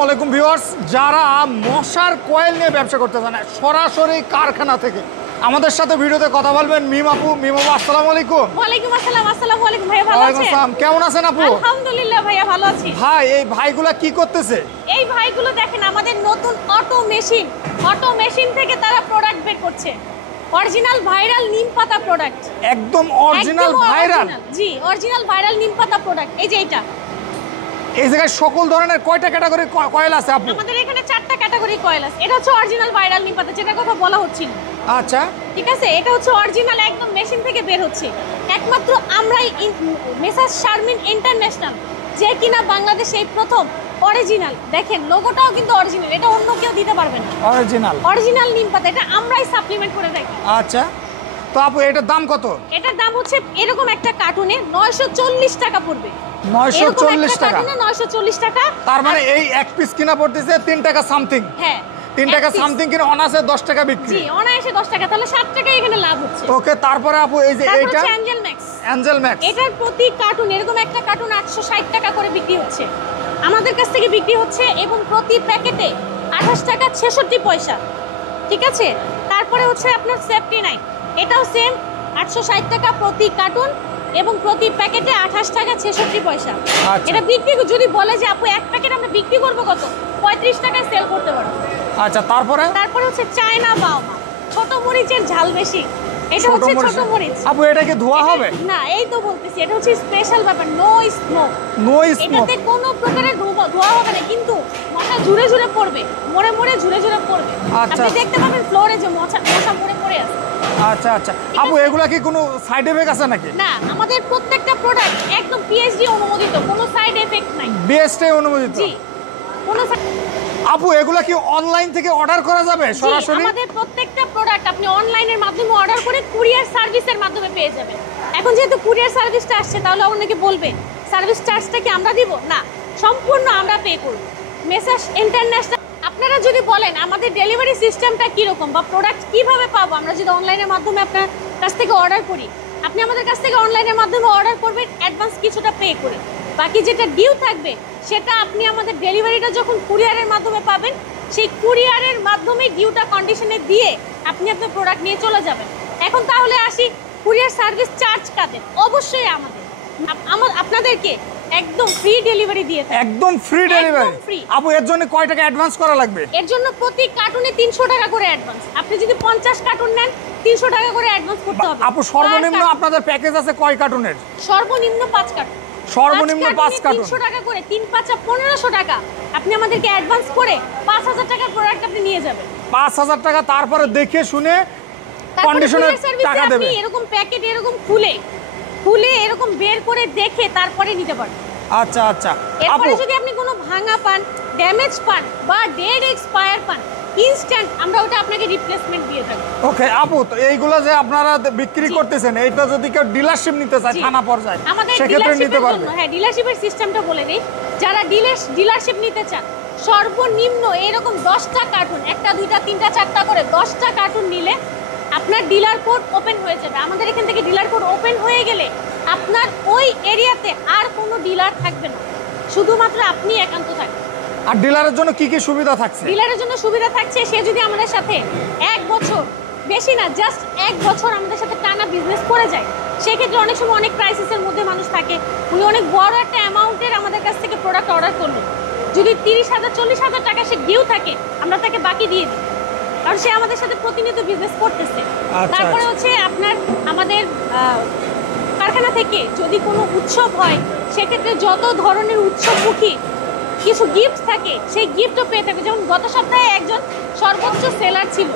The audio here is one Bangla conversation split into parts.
আসসালামু ভিউয়ার্স, যারা মশার কয়েল নিয়ে ব্যবসা করতে চান সরাসরি কারখানা থেকে আমাদের সাথে ভিডিওতে কথা বলবেন মিম আপু। মিম আপু আসসালামু আলাইকুম। ওয়ালাইকুম আসসালাম। আসসালামু আলাইকুম ভাইয়া, ভালো আছেন? আসসালাম, কেমন আছেন আপু? আলহামদুলিল্লাহ ভাইয়া, ভালো আছি। ভাই এই ভাইগুলা কি করতেছে? এই ভাইগুলো দেখেন আমাদের নতুন অটো মেশিন থেকে তারা প্রোডাক্ট বের করছে। অরিজিনাল ভাইরাল নিম পাতা প্রোডাক্ট। একদম অরিজিনাল ভাইরাল? জি, অরিজিনাল ভাইরাল নিম পাতা প্রোডাক্ট। এই যে এটা, এই জায়গায় সকল ধরনের কয়টা ক্যাটাগরি কয়েল আছে আপু? আমাদের এখানে 4টা ক্যাটাগরি কয়েল আছে। এটা হচ্ছে অরিজিনাল ভাইরাল নিম পাতা, যেটার কথা বলা হচ্ছিল। আচ্ছা, ঠিক আছে, এটা হচ্ছে অরিজিনাল একদম মেশিন থেকে বের হচ্ছে। একমাত্র আমরাই মেসার্স শারমিন ইন্টারন্যাশনাল, যে কিনা বাংলাদেশে এই প্রথম অরিজিনাল। দেখেন লোগোটাও কিন্তু অরিজিনাল, এটা অন্য কেউ দিতে পারবে না। অরিজিনাল নিম পাতা, এটা আমরাই সাপ্লিমেন্ট করে থাকি। আচ্ছা, তো আপু এটার দাম কত? এটার দাম হচ্ছে এরকম একটা কার্টুনে 940 টাকা পড়বে। 940 টাকা? 940 টাকা। তার মানে এই এক পিস কিনা পড়তেছে 3 টাকা সামথিং। হ্যাঁ, 3 টাকা সামথিং কিনা অনাসে 10 টাকা বিক্রি। জি, অনায়াসে 10 টাকা, তাহলে 7 টাকা এখানে লাভ হচ্ছে। ওকে, তারপরে আপু এই যে এইটা অ্যাঞ্জেল ম্যাক্স। অ্যাঞ্জেল ম্যাক্স, এটার প্রতি কার্টুন এরকম একটা কার্টুন 860 টাকা করে বিক্রি হচ্ছে আমাদের কাছ থেকে বিক্রি হচ্ছে, এবং প্রতি প্যাকেটে 28 টাকা 66 পয়সা। ঠিক আছে, তারপরে হচ্ছে আপনার সেফটি নাই, এটাও সেম 860 টাকা প্রতি কার্টুন এবং প্রতি প্যাকেটে 28 টাকা 66 পয়সা। এটা বিক্রি যদি বলে যে আপু এক প্যাকেট আমরা বিক্রি করবো কত, 35 টাকায় সেল করতে পারবো। আচ্ছা, তারপরে হচ্ছে চায়না বাওমা, ছোট মরিচের ঝাল বেশি। এটা হচ্ছে ছোট মরিচ। আপু এটা কি ধোয়া হবে? না, এই তো বলতেছি, এটা হচ্ছে স্পেশাল ব্যাপার, নো স্মোক। এটাতে কোনো প্রকারের ধোয়া হবে না, কিন্তু মশা ঝুরে ঝুরে পড়বে, মরে ঝুরে ঝুরে পড়বে। আপনি দেখতে পাবেন ফ্লোরে যে মশা মরে পড়ে আছে। আচ্ছা আচ্ছা, আপু এগুলা কি কোনো সাইড এফেক্ট আছে নাকি? না, আমাদের প্রত্যেকটা প্রোডাক্ট একদম পিএইচডি অনুমোদিত, কোনো সাইড এফেক্ট নাই। বিএসটি অনুমোদিত? জি, কোনো। আপু এগুলা কি অনলাইন থেকে অর্ডার করা যাবে সরাসরি? আমাদের প্রত্যেকটা প্রোডাক্ট আপনি অনলাইনের মাধ্যমে অর্ডার করে কুরিয়ার সার্ভিসের মাধ্যমে পেয়ে যাবেন। এখন যেহেতু কুরিয়ার সার্ভিসটা আসছে, তাহলে অনেকে বলবে সার্ভিস চার্জটা কি আমরা দিব? না, সম্পূর্ণ আমরা পে করব। Messrs international. আপনারা যদি বলেন আমাদের ডেলিভারি সিস্টেমটা কীরকম বা প্রোডাক্ট কীভাবে পাবো, আমরা যদি অনলাইনের মাধ্যমে আপনার কাছ থেকে অর্ডার করি, আপনি আমাদের কাছ থেকে অনলাইনের মাধ্যমে অর্ডার করবেন, অ্যাডভান্স কিছুটা পে করে, বাকি যেটা ডিউ থাকবে সেটা আপনি আমাদের ডেলিভারিটা যখন কুরিয়ারের মাধ্যমে পাবেন, সেই কুরিয়ারের মাধ্যমে ডিউটা কন্ডিশনে দিয়ে আপনি আপনার প্রোডাক্ট নিয়ে চলে যাবেন। এখন তাহলে আসি, কুরিয়ার সার্ভিস চার্জ কাদের? অবশ্যই আমাদের। আপনাদেরকে একদম ফ্রি ডেলিভারি দিয়ে থাকি। একদম ফ্রি ডেলিভারি? আপু এর জন্য কয় টাকা অ্যাডভান্স করা লাগবে? এর জন্য প্রতি কার্টুনে 300 টাকা করে অ্যাডভান্স। আপনি যদি 50 কার্টুন নেন 300 টাকা করে অ্যাডভান্স করতে হবে। আপু সর্বনিম্ন আপনাদের প্যাকেজ আছে কয় কার্টুনের? সর্বনিম্ন 5 কার্টুন। সর্বনিম্ন 5 কার্টুন 300 টাকা করে, 3 5 1500 টাকা আপনি আমাদেরকে অ্যাডভান্স করে 5000 টাকার প্রোডাক্ট আপনি নিয়ে যাবেন। 5000 টাকা, তারপরে দেখে শুনে কন্ডিশনার টাকা দেবে। আপনি এরকম প্যাকেট এরকম খুলে এরকম বের করে দেখে তারপরে নিতে পারবেন। আচ্ছা আচ্ছা, এরপরে যদি আপনি কোনো ভাঙা পান, ড্যামেজ পান বা ডেড এক্সপায়ার পান, ইনস্ট্যান্ট আমরা ওটা আপনাকে রিপ্লেসমেন্ট দিয়ে থাকি। ওকে আপু, তো এইগুলো যে আপনারা বিক্রি করতেছেন, এইটা যদি কেউ ডিলারশিপ নিতে চায় থানা পর্যায়ে, সেক্ষেত্রে নিতে পারবে? হ্যাঁ, ডিলারশিপের সিস্টেমটা বলে দিই। যারা ডিলারশিপ নিতে চান, সর্বনিম্ন এরকম 10টা কার্টুন, 1টা 2টা 3টা 4টা করে 10টা কার্টুন নিলে আপনার ডিলার কোড ওপেন হয়ে যাবে। আমাদের এখান থেকে ডিলার কোড ওপেন হয়ে গেলে আপনার ওই এরিয়াতে আর কোনো ডিলার থাকবে না, শুধুমাত্র আপনি একান্ত থাকবেন। আর ডিলারের জন্য কি কি সুবিধা থাকছে? ডিলারের জন্য সুবিধা থাকছে, সে যদি আমাদের সাথে 1 বছর, বেশি না জাস্ট 1 বছর আমাদের সাথে টানা বিজনেস করে যায়, সেক্ষেত্রে অনেক সময় অনেক ক্রাইসিসের মধ্যে মানুষ থাকে, উনি অনেক বড় একটা অ্যামাউন্টের আমাদের কাছ থেকে প্রোডাক্ট অর্ডার করলেন, যদি 30,000 40,000 টাকা সে ডিউ থাকে, আমরা তাকে বাকি দিয়ে দিই, কারণ সে আমাদের সাথে প্রতিনিয়ত বিজনেস করতেছে। তারপরে হচ্ছে আপনার আমাদের কারখানা থেকে যদি কোনো উৎসব হয়, সেক্ষেত্রে যত ধরনের উৎসবমুখী কিছু গিফট থাকে, সেই গিফটও পেয়ে থাকে। যেমন গত সপ্তাহে একজন সর্বোচ্চ সেলার ছিল,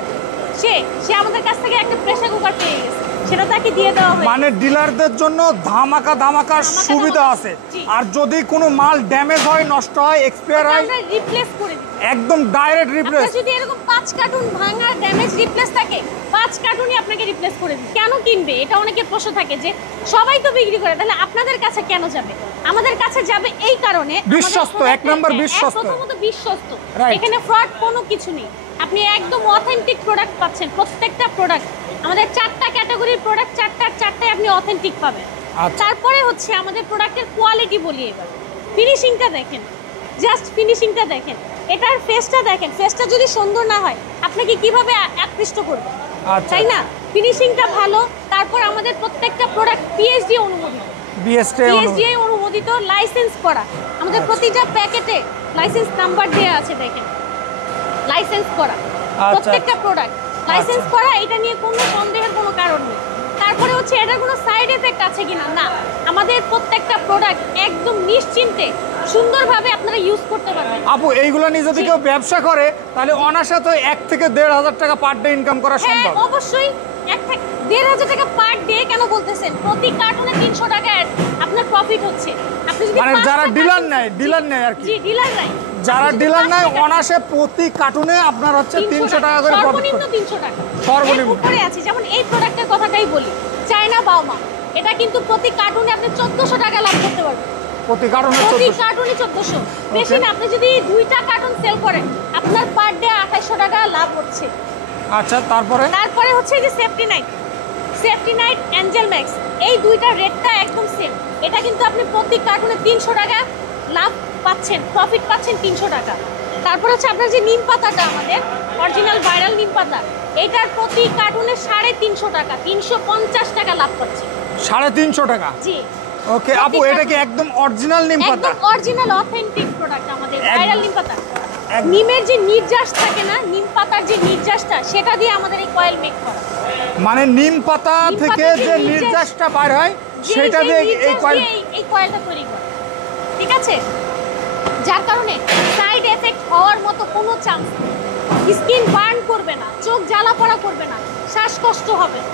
সে আমাদের কাছ থেকে একটা প্রেসার কুকার পেয়ে গেছে, সেটা তাকে দিয়ে দেওয়া হয়। মানে ডিলারদের জন্য ধামাকা সুবিধা আছে। আর যদি কোনো মাল ড্যামেজ হয়, নষ্ট হয়, এক্সপায়ার হয়, আমরা রিপ্লেস করে দিই, একদম ডাইরেক্ট রিপ্লেস। যদি এরকম 5 কার্টুন ভাঙা ড্যামেজ রিপ্লেস থাকে, 5 কার্টুনই আপনাকে রিপ্লেস করে দিই। কেন কিনবে? এটা অনেকের প্রশ্ন থাকে যে সবাই তো বিক্রি করে, তাহলে আপনাদের কাছে কেন যাবে? আমাদের কাছে যাবে এই কারণে, বিশ্বস্ত, 1 নাম্বার বিশ্বস্ত। প্রথমত বিশ্বস্ত, এখানে ফ্রড কোনো কিছু নেই, আপনি একদম অথেন্টিক প্রোডাক্ট পাচ্ছেন। প্রত্যেকটা প্রোডাক্ট আমাদের 4টা ক্যাটাগরির প্রোডাক্ট, 4টায় আপনি অথেন্টিক পাবেন। তারপরে হচ্ছে আমাদের প্রোডাক্টের কোয়ালিটি বলি, এবার ফিনিশিংটা দেখেন, জাস্ট ফিনিশিংটা দেখেন, এটার ফেসটা দেখেন, ফেসটা যদি সুন্দর না হয় আপনাকে কিভাবে আকৃষ্ট করবে, আচ্ছা। তাই না? ফিনিশিংটা ভালো, তারপর আমাদের প্রত্যেকটা প্রোডাক্ট পিএইচডি অনুমোদিত, পিএইচডি অনুমোদিত, লাইসেন্স করা। আমাদের প্রতিটা প্যাকেটে লাইসেন্স নাম্বার দেওয়া আছে, দেখেন লাইসেন্স করা প্রত্যেকটা প্রোডাক্ট লাইসেন্স করা, এটা নিয়ে কোনো সন্দেহের কোনো কারণ নেই। তারপরে হচ্ছে এটার কোনো সাইড এফেক্ট আছে কিনা, না, আমাদের প্রত্যেকটা প্রোডাক্ট একদম নিশ্চিন্তে সুন্দরভাবে আপনারা ইউজ করতে পারবেন। আপু এইগুলো নিয়ে যদি কেউ ব্যবসা করে তাহলে অনায়াসে তো 1 থেকে 1.5 টাকা পার ডে ইনকাম করা হ্যাঁ সম্ভব। অবশ্যই, 1 থেকে 1.5 টাকা পার ডে কেন বলতেছেন? প্রতি কার্টুনে 300 টাকা আপনার প্রফিট হচ্ছে। আপনি যদি মানে যারা ডিলার নেয় আর কি, জি ডিলার নাই, যারা ডিলার নেয় অনায়াসে প্রতি কার্টুনে আপনার হচ্ছে 300 টাকা করে প্রফিট সর্বনিম্ন করে। 300 টাকা সর্বনিম্ন। এর উপরে আছে। যেমন এই প্রোডাক্টের কথাটাই বলি, চায়না বাওমা, এটা কিন্তু প্রতি কার্টুনে আপনি 1400 টাকা লাভ করতে পারবেন। প্রতি কার্টুনে প্রতি 1400। কার্টুনে 1400, বেশি না। আপনি যদি 2টা কার্টুন সেল করেন আপনার পার ডে 2800 টাকা লাভ হচ্ছে। আচ্ছা, তারপরে হচ্ছে যে সেফটি নাইট অ্যাঞ্জেল ম্যাক্স, এই দুইটা রেটটা একদম সেম। এটা কিন্তু আপনি প্রতি কার্টুনে 300 টাকা লাভ পাচ্ছেন, প্রফিট পাচ্ছেন 300 টাকা। তারপর হচ্ছে আপনার যে নিম পাতাটা, আমাদের অরিজিনাল ভাইরাল নিম পাতা, এটার প্রতি কার্টুনে 350 টাকা, 350 টাকা লাভ পাচ্ছেন। 350 টাকা। জি ওকে আপু, এটা কি একদম অরিজিনাল নিম পাতা? একদম অরিজিনাল অথেন্টিক প্রোডাক্ট আমাদের ভাইরাল নিম পাতা। একদম। নিমের যে নির্যাস থাকে না, নিম পাতার যে নির্যাসটা, সেটা দিয়ে আমাদের এই কয়েল মেক করা। মানে নিম পাতা নিম থেকে পাতার যে যে নির্যাস- নির্যাসটা বার হয় যে সেটা সেই দিয়ে এই নির্যাস কয়েল। দিয়ে এই কয়েলটা তৈরি করে, ঠিক আছে? যার কারণে সাইড এফেক্ট হওয়ার মতো কোনো চান্স নেই। স্কিন বার্ন করবে না, চোখ জ্বালা পোড়া করবে না, শ্বাসকষ্ট হবে না।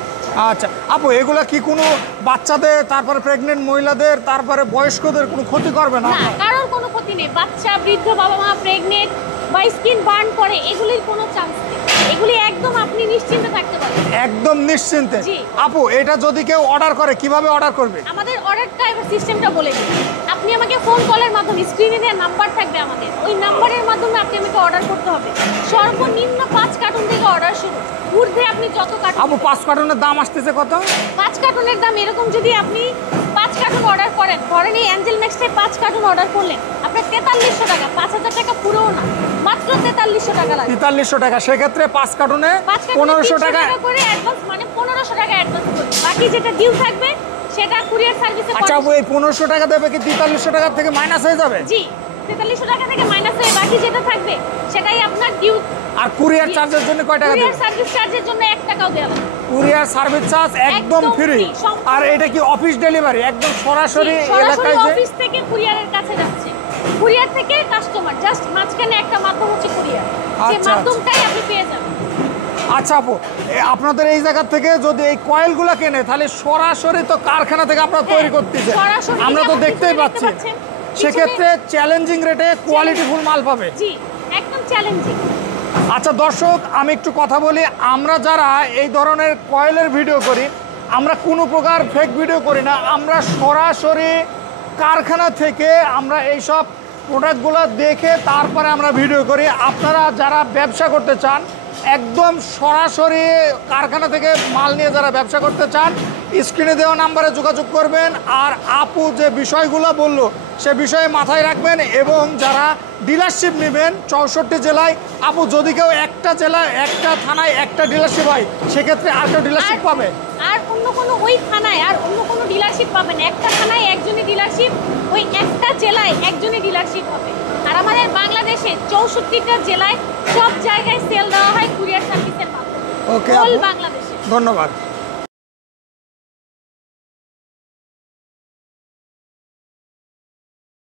আচ্ছা আপু, এগুলা কি কোনো বাচ্চাদের, তারপরে প্রেগনেন্ট মহিলাদের, তারপরে বয়স্কদের কোনো ক্ষতি করবে না? না, কারোর কোনো ক্ষতি নেই। বাচ্চা, বৃদ্ধ, বাবা মা, প্রেগনেন্ট বা স্কিন বার্ন করে, এগুলির কোনো চান্স নেই। এগুলি একদম আপনি নিশ্চিন্তে থাকতে পারবেন, একদম নিশ্চিন্তে। জি। আপু, এটা যদি কেউ অর্ডার করে কিভাবে অর্ডার করবে? আমাদের অর্ডারটা এবার সিস্টেমটা বলে দিই। আপনি আমাকে ফোন কলের মাধ্যমে, স্ক্রিনে দেওয়া নাম্বার থাকবে আমাদের, ওই নাম্বারের মাধ্যমে আপনি আমাকে অর্ডার করতে হবে। সর্বনিম্ন 5 কার্টুন থেকে অর্ডার শুরু, ঊর্ধ্বে আপনি যত কার্টুন। আপু 5 কার্টুনের দাম আসতেছে কত? 5 কার্টুনের দাম এরকম, যদি আপনি 5 কার্টুন অর্ডার করেন, ধরেন এই অ্যাঞ্জেল ম্যাক্সে 5 কার্টুন অর্ডার করলেন, আপনার 4300 টাকা, 5000 টাকা পুরোও না, মাত্র 4300 টাকা লাগবে। 4300 টাকা। সেক্ষেত্রে 5 কার্টুনে 5 কার্টুনে 1500 টাকা করে অ্যাডভান্স, মানে 1500 টাকা অ্যাডভান্স করবেন। বাকি যেটা ডিউ থাকবে সেটা কুরিয়ার সার্ভিসে। আচ্ছা আপু, এই 1500 টাকা দেবে কি 4300 টাকা থেকে মাইনাস হয়ে যাবে? জি, 4300 টাকা থেকে মাইনাস হয়ে বাকি যেটা থাকবে সেটাই আপনার ডিউ। আর কুরিয়ার চার্জের জন্য কয় টাকা কুরিয়ার দেবে? সার্ভিস চার্জের জন্য 1 টাকাও দেওয়া হবে। কুরিয়ার সার্ভিস চার্জ একদম একদম ফ্রি। free, সম্পূর্ণ। আর এটা কি অফিস ডেলিভারি একদম সরাসরি সরাসরি এলাকায় যে? অফিস থেকে কুরিয়ারের কাছে যাচ্ছে, কুরিয়ার থেকে কাস্টমার, জাস্ট মাঝখানে একটা মাধ্যম হচ্ছে কুরিয়ার, সেই আচ্ছা, মাধ্যমটাই আপনি পেয়ে যাবেন। আচ্ছা আপু, আপনাদের এই জায়গা থেকে যদি এই কয়েলগুলো কেনে তাহলে সরাসরি তো কারখানা থেকে আপনারা তৈরি করতেছে, সরাসরি আমরা তো আপনি দেখতেই দেখতে পাচ্ছি। পাচ্ছেন। সেক্ষেত্রে চ্যালেঞ্জিং রেটে কোয়ালিটিফুল মাল পাবে। জি, একদম চ্যালেঞ্জিং। আচ্ছা দর্শক, আমি একটু কথা বলি। আমরা যারা এই ধরনের কয়েলের ভিডিও করি, আমরা কোনো প্রকার ফেক ভিডিও করি না। আমরা সরাসরি কারখানা থেকে আমরা এইসব প্রোডাক্টগুলো দেখে তারপরে আমরা ভিডিও করি। আপনারা যারা ব্যবসা করতে চান, একদম সরাসরি কারখানা থেকে মাল নিয়ে যারা ব্যবসা করতে চান, স্ক্রিনে দেওয়া নাম্বারে যোগাযোগ করবেন। আর আপু যে বিষয়গুলো বললো সে বিষয়ে মাথায় রাখবেন। এবং যারা ডিলারশিপ নেবেন 64 জেলায়, আপু যদি কেউ একটা জেলায়, একটা থানায় একটা ডিলারশিপ হয়, সেক্ষেত্রে আর কেউ ডিলারশিপ পাবে? আর অন্য কোনো, ওই থানায় আর অন্য কোনো ডিলারশিপ পাবেন। একটা থানায় একজনই ডিলারশিপ, ওই একটা জেলায় একজনই ডিলারশিপ হবে। আর আমাদের বাংলাদেশে 64টা জেলায় সব জায়গায় সেল দেওয়া হয় কুরিয়ার সার্ভিসের মাধ্যমে, ওকে অল আপু, বাংলাদেশে। ধন্যবাদ।